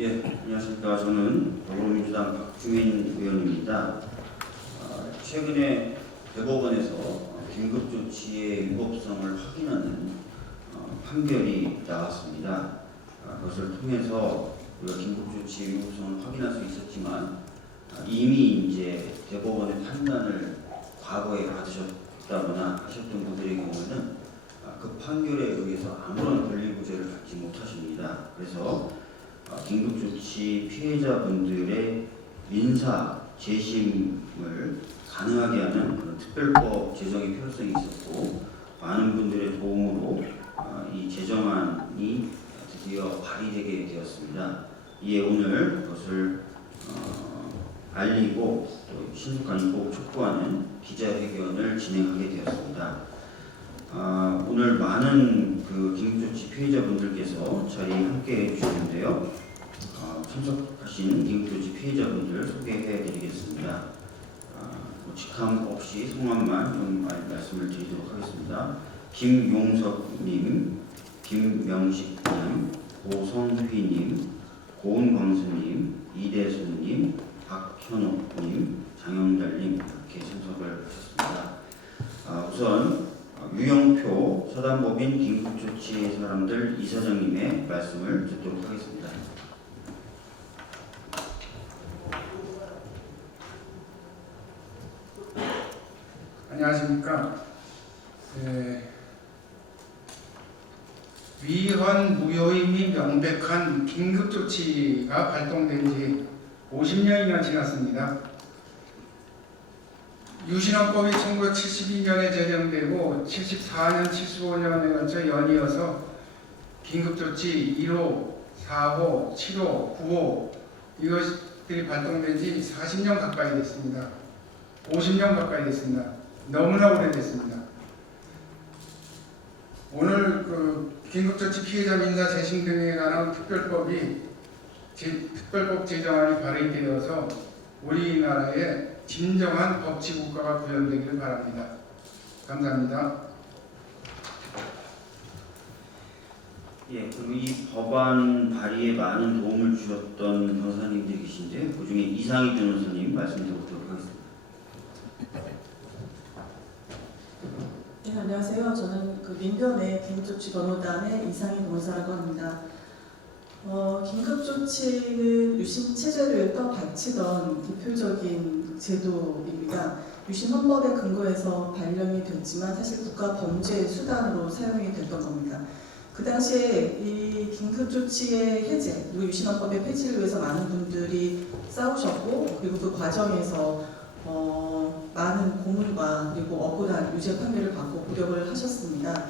예, 안녕하십니까. 저는 더불어민주당 박주민 의원입니다. 최근에 대법원에서 긴급조치의 위법성을 확인하는 판결이 나왔습니다. 그것을 통해서 우리가 긴급조치의 위법성을 확인할 수 있었지만 이미 이제 대법원의 판단을 과거에 받으셨다거나 하셨던 분들의 경우는 그 판결에 의해서 아무런 권리구제를 받지 못하십니다. 그래서 긴급조치 피해자분들의 민사 재심을 가능하게 하는 그런 특별법 제정의 필요성이 있었고, 많은 분들의 도움으로 이 제정안이 드디어 발의되게 되었습니다. 이에 오늘 그것을 알리고 또 신속한 입법 촉구하는 기자회견을 진행하게 되었습니다. 오늘 많은 그 긴급조치 피해자분들께서 자리에 함께 해주셨는데요. 참석하신 긴급조치 피해자분들 소개해드리겠습니다. 직함 없이 성함만 좀 말씀을 드리도록 하겠습니다. 김용석님, 김명식님, 고성휘님, 고은광수님, 이대수님, 박현옥님, 장영달님 이렇게 참석을 하셨습니다. 우선 유영표 사단법인 긴급조치 사람들 이사장님의 말씀을 듣도록 하겠습니다. 안녕하십니까. 위헌 무효임이 명백한 긴급조치가 발동된 지 50년이나 지났습니다. 유신헌법이 1972년에 제정되고 74년, 75년에 걸쳐 연이어서 긴급조치 1호, 4호, 7호, 9호 이것들이 발동된 지 40년 가까이 됐습니다. 50년 가까이 됐습니다. 너무나 오래됐습니다. 오늘 그 긴급조치 피해자 민사 재심 등에 관한 특별법 제정안이 발의되어서 우리나라에 진정한 법치국가가 구현되기를 바랍니다. 감사합니다. 예, 그리고 이 법안 발의에 많은 도움을 주셨던 변호사님들이 계신데 그 중에 이상희 변호사님 말씀 드리도록 하겠습니다. 네, 안녕하세요. 저는 그 민변의 긴급조치 변호단의 이상희 변호사라고 합니다. 긴급조치는 유신 체제를 떠받치던 대표적인 제도입니다. 유신 헌법에 근거해서 발령이 됐지만 사실 국가 범죄 수단으로 사용이 됐던 겁니다. 그 당시에 이 긴급조치의 해제, 그리고 유신 헌법의 폐지를 위해서 많은 분들이 싸우셨고, 그리고 그 과정에서 많은 고문과 그리고 억울한 유죄 판결을 받고 고력을 하셨습니다.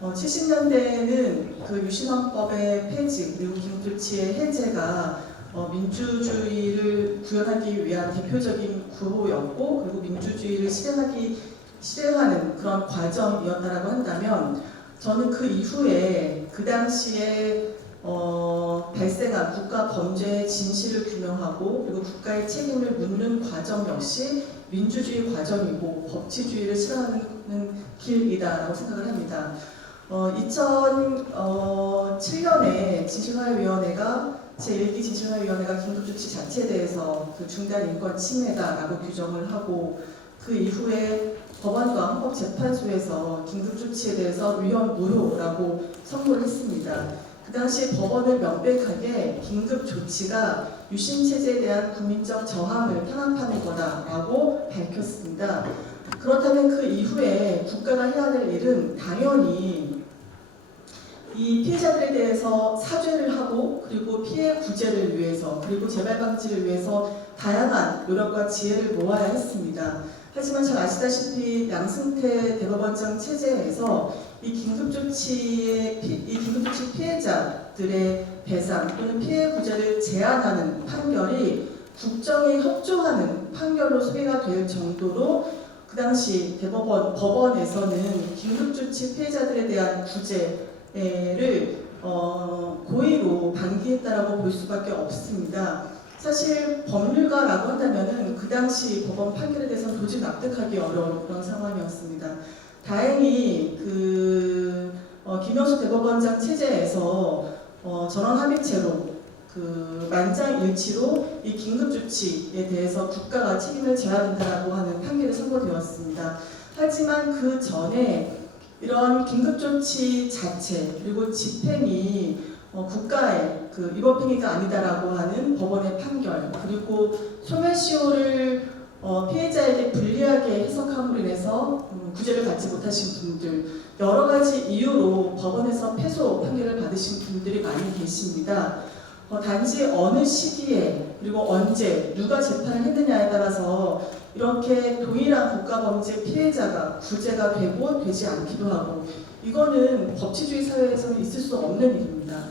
70년대에는 그 유신헌법의 폐지 그리고 긴급조치의 해제가 민주주의를 구현하기 위한 대표적인 구호였고, 그리고 민주주의를 실행하는 그런 과정이었다라고 한다면, 저는 그 이후에 그 당시에 발생한 국가 범죄의 진실을 규명하고 그리고 국가의 책임을 묻는 과정 역시 민주주의 과정이고 법치주의를 실현하는 길이다라고 생각을 합니다. 2007년에 진실화해위원회가 제1기 진실화해위원회가 긴급조치 자체에 대해서 그 중대한 인권 침해다라고 규정을 하고, 그 이후에 법원과 헌법재판소에서 긴급조치에 대해서 위헌 무효라고 선고를 했습니다. 그 당시에 법원은 명백하게 긴급조치가 유신체제에 대한 국민적 저항을 탄압하는 거다라고 밝혔습니다. 그렇다면 그 이후에 국가가 해야 될 일은 당연히 이 피해자들에 대해서 사죄를 하고, 그리고 피해 구제를 위해서, 그리고 재발 방지를 위해서 다양한 노력과 지혜를 모아야 했습니다. 하지만 잘 아시다시피 양승태 대법원장 체제에서 이 긴급조치 피해자들의 배상 또는 피해 구제를 제한하는 판결이 국정에 협조하는 판결로 소개가 될 정도로 그 당시 법원에서는 긴급조치 피해자들에 대한 구제를 고의로 방기했다라고 볼 수밖에 없습니다. 사실 법률가라고 한다면은 그 당시 법원 판결에 대해서는 도저히 납득하기 어려운 그런 상황이었습니다. 다행히 김영수 대법원장 체제에서 전원 합의체로 그 만장일치로 이 긴급조치에 대해서 국가가 책임을 져야 된다라고 하는 판결이 선고되었습니다. 하지만 그 전에 이런 긴급조치 자체 그리고 집행이 국가의 그 위법행위가 아니다라고 하는 법원의 판결, 그리고 소멸시효를 피해자에게 불리하게 해석함으로 인해서 구제를 받지 못하신 분들, 여러 가지 이유로 법원에서 패소 판결을 받으신 분들이 많이 계십니다. 단지 어느 시기에 그리고 언제 누가 재판을 했느냐에 따라서 이렇게 동일한 국가범죄 피해자가 구제가 되고 되지 않기도 하고, 이거는 법치주의 사회에서는 있을 수 없는 일입니다.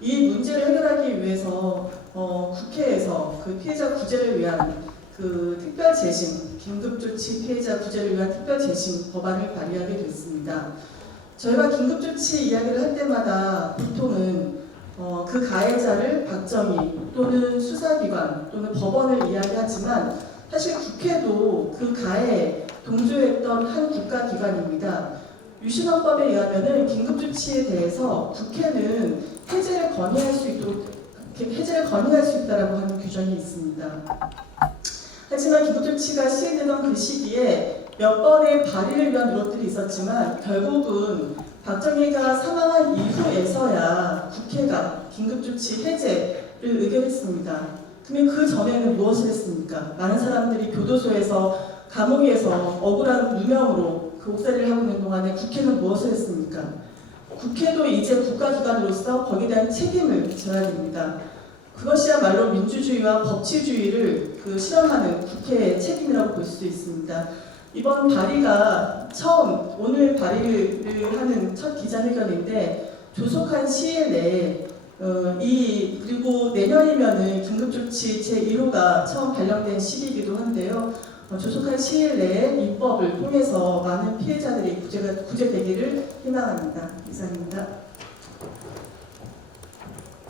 이 문제를 해결하기 위해서 국회에서 그 피해자 구제를 위한 그 특별 재심, 긴급조치 피해자 구제를 위한 특별 재심 법안을 발의하게 됐습니다. 저희가 긴급조치 이야기를 할 때마다 보통은 그 가해자를 박정희 또는 수사기관 또는 법원을 이야기하지만, 사실 국회도 그 가해에 동조했던 한 국가기관입니다. 유신헌법에 의하면은 긴급조치에 대해서 국회는 해제를 건의할 수 있다라고 하는 규정이 있습니다. 하지만 긴급조치가 시행되던 그 시기에 몇 번의 발의를 위한 노력들이 있었지만 결국은 박정희가 사망한 이후에서야 국회가 긴급조치 해제를 의결했습니다. 그러면 그 전에는 무엇을 했습니까? 많은 사람들이 교도소에서 감옥에서 억울한 누명으로 그 옥살이를 하고 있는 동안에 국회는 무엇을 했습니까? 국회도 이제 국가기관으로서 거기에 대한 책임을 져야 됩니다. 그것이야말로 민주주의와 법치주의를 실현하는 국회의 책임이라고 볼 수 있습니다. 이번 발의가 오늘 발의를 하는 첫 기자회견인데, 조속한 시일 내에 그리고 내년이면은 긴급조치 제1호가 처음 발령된 시기이기도 한데요. 조속한 시일 내에 입법을 통해서 많은 피해자들이 구제되기를 희망합니다. 이상입니다.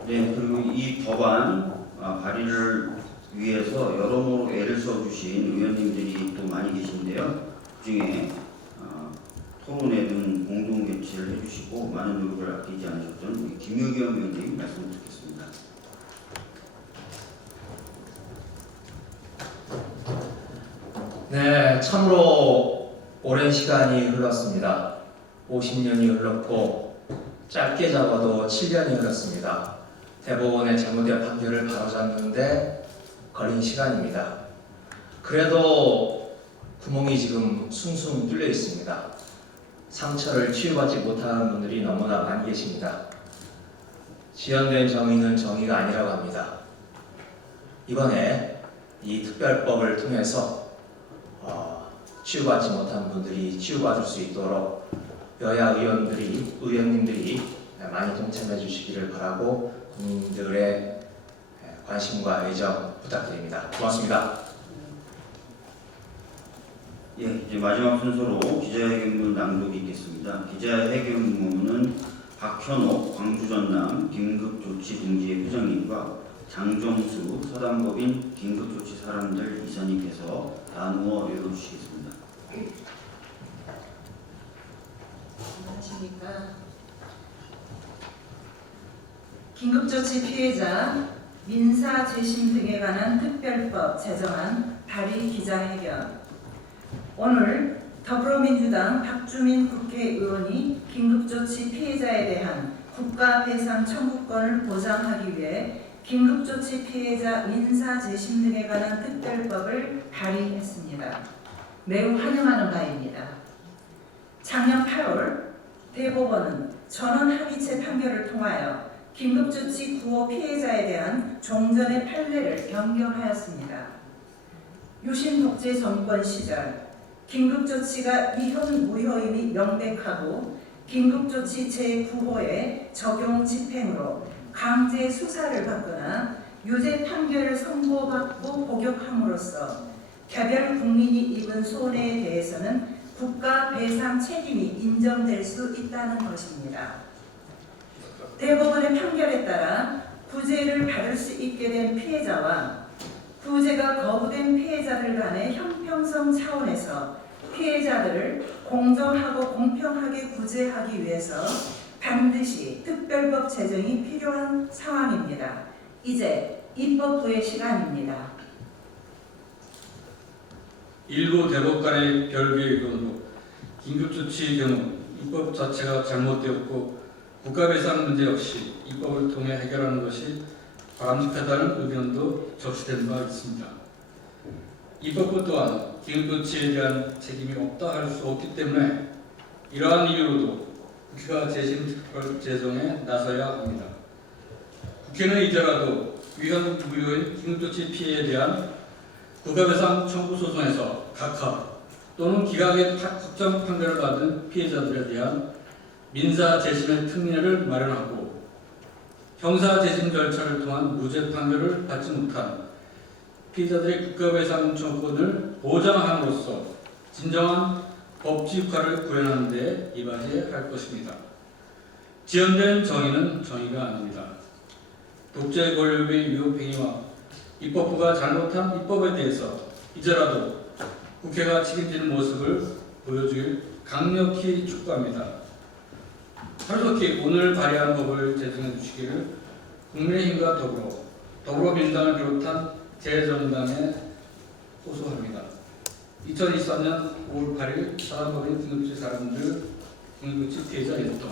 네, 그리고 이 법안 발의를 위해서 여러모로 애를 써주신 의원님들이 또 많이 계신데요. 그중에 토론회 등 공동 개최를 해주시고 많은 노력을 아끼지 않으셨던 우리 김유경 의원님 말씀 듣겠습니다. 네, 참으로 오랜 시간이 흘렀습니다. 50년이 흘렀고 짧게 잡아도 7년이 흘렀습니다. 대법원의 잘못된 판결을 바로잡는데 걸린 시간입니다. 그래도 구멍이 지금 숭숭 뚫려 있습니다. 상처를 치유받지 못하는 분들이 너무나 많이 계십니다. 지연된 정의는 정의가 아니라고 합니다. 이번에 이 특별법을 통해서 치유받지 못한 분들이 치유받을 수 있도록 여야 의원님들이 많이 동참해 주시기를 바라고 국민들의 관심과 애정 부탁드립니다. 고맙습니다. 예, 이제 마지막 순서로 기자회견문 낭독이 있겠습니다. 기자회견문은 박현옥 광주전남 긴급조치동지회 회장님과 장정수 서담법인 긴급조치 사람들 이사님께서 나누어 읽어주시겠습니다. 안녕하십니까. 긴급조치 피해자 민사 재심 등에 관한 특별법 제정안 발의 기자회견. 오늘 더불어민주당 박주민 국회의원이 긴급조치 피해자에 대한 국가배상 청구권을 보장하기 위해 긴급조치 피해자 민사 재심 등에 관한 특별법을 발의했습니다. 매우 환영하는 바입니다. 작년 8월 대법원은 전원 합의체 판결을 통하여 긴급조치 구호 피해자에 대한 종전의 판례를 변경하였습니다. 유신 독재 정권 시절 긴급조치가 이혼 무효임이 명백하고 긴급조치 제9호의 적용 집행으로 강제 수사를 받거나 유죄 판결을 선고받고 복역함으로써 개별 국민이 입은 손해에 대해서는 국가 배상 책임이 인정될 수 있다는 것입니다. 대법원의 판결에 따라 구제를 받을 수 있게 된 피해자와 구제가 거부된 피해자들 간의 형평성 차원에서 피해자들을 공정하고 공평하게 구제하기 위해서 반드시 특별법 제정이 필요한 상황입니다. 이제 입법부의 시간입니다. 일부 대법 간의 별개의 의견으로 긴급조치의 경우 입법 자체가 잘못되었고 국가배상 문제 역시 입법을 통해 해결하는 것이 바람직하다는 의견도 접수된 바 있습니다. 입법부 또한 긴급조치에 대한 책임이 없다 할 수 없기 때문에 이러한 이유로도 국회가 재심 특별 제정에 나서야 합니다. 국회는 이제라도 위헌 무효인 긴급조치 피해에 대한 국가배상 청구 소송에서 각하 또는 기각의 확정 판결을 받은 피해자들에 대한 민사 재심의 특례를 마련하고 형사 재심 절차를 통한 무죄 판결을 받지 못한 피해자들의 국가배상 청구권을 보장함으로써 진정한 법치국가를 구현하는 데 이바지해야 할 것입니다. 지연된 정의는 정의가 아닙니다. 독재 권력의 위협행위와 입법부가 잘못한 입법에 대해서 이제라도 국회가 책임지는 모습을 보여주길 강력히 촉구합니다. 하루속히 오늘 발의한 법을 제정해 주시기를 국민의힘과 더불어민주당을 비롯한 제 정당에 호소합니다. 2023년 5월 8일 사단법인 긴급조치 사람들 긴급조치 피해자 일동